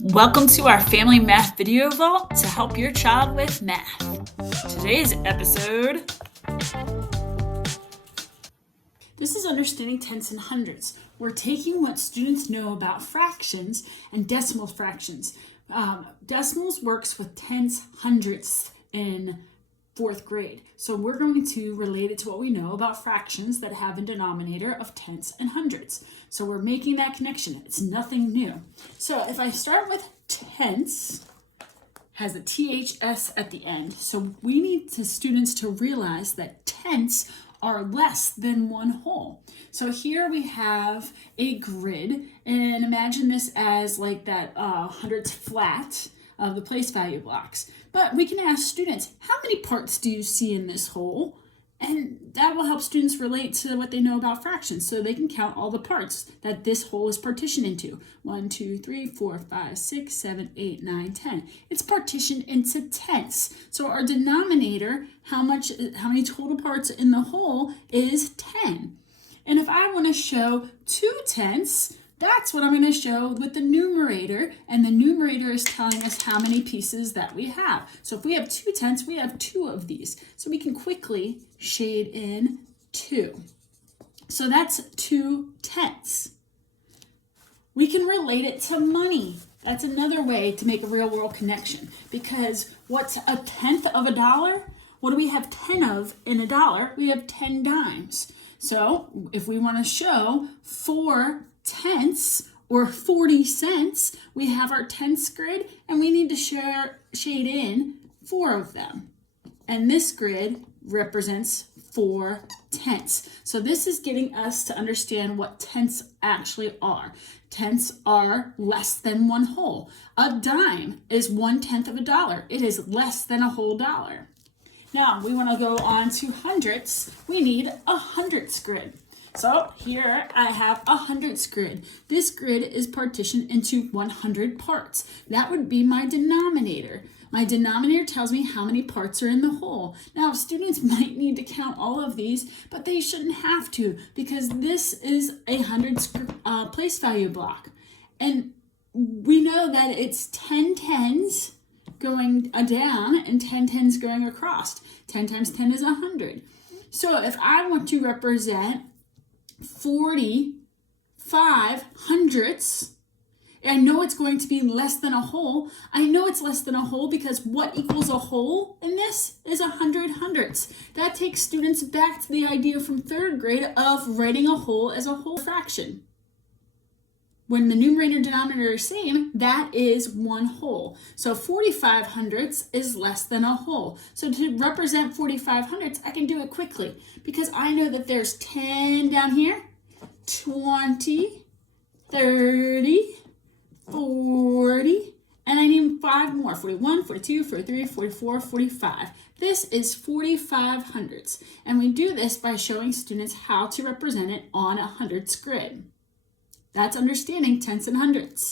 Welcome to our Family Math Video Vault to help your child with math. Today's episode. This is Understanding Tenths and Hundredths. We're taking what students know about fractions and decimal fractions. Decimals works with tenths, hundredths in fourth grade. So we're going to relate it to what we know about fractions that have a denominator of tenths and hundredths. So we're making that connection. It's nothing new. So if I start with tenths, has a THS at the end. So we need students to realize that tenths are less than one whole. So here we have a grid, and imagine this as like that hundredths flat of the place value blocks. But we can ask students, how many parts do you see in this whole? And that will help students relate to what they know about fractions, so they can count all the parts that this whole is partitioned into. 1, 2, 3, 4, 5, 6, 7, 8, 9, 10. It's partitioned into tenths. So our denominator, how many total parts in the whole, is 10. And if I want to show 2 tenths, that's what I'm going to show with the numerator, and the numerator is telling us how many pieces that we have. So if we have 2 tenths, we have 2 of these. So we can quickly shade in 2. So that's 2 tenths. We can relate it to money. That's another way to make a real world connection, because what's a tenth of a dollar? What do we have 10 of in a dollar? We have 10 dimes. So if we want to show 4 tenths or 40 cents, we have our tenths grid, and we need to shade in 4 of them. And this grid represents 4 tenths. So this is getting us to understand what tenths actually are. Tenths are less than one whole. A dime is 1/10 of a dollar. It is less than a whole dollar. Now we want to go on to hundredths. We need a hundredths grid. So here I have a hundredths grid. This grid is partitioned into 100 parts. That would be my denominator. My denominator tells me how many parts are in the whole. Now students might need to count all of these, but they shouldn't have to, because this is a hundredths place value block. And we know that it's 10 tens going down and 10 tens going across. 10 times 10 is 100. So if I want to represent 45 hundredths, I know it's going to be less than a whole. I know it's less than a whole because what equals a whole in this is 100 hundredths. That takes students back to the idea from 3rd grade of writing a whole as a whole fraction. When the numerator and denominator are same, that is one whole. So 45 hundredths is less than a whole. So to represent 45 hundredths, I can do it quickly because I know that there's 10 down here, 20, 30, 40, and I need 5 more, 41, 42, 43, 44, 45. This is 45 hundredths. And we do this by showing students how to represent it on a hundredths grid. That's understanding tenths and hundredths.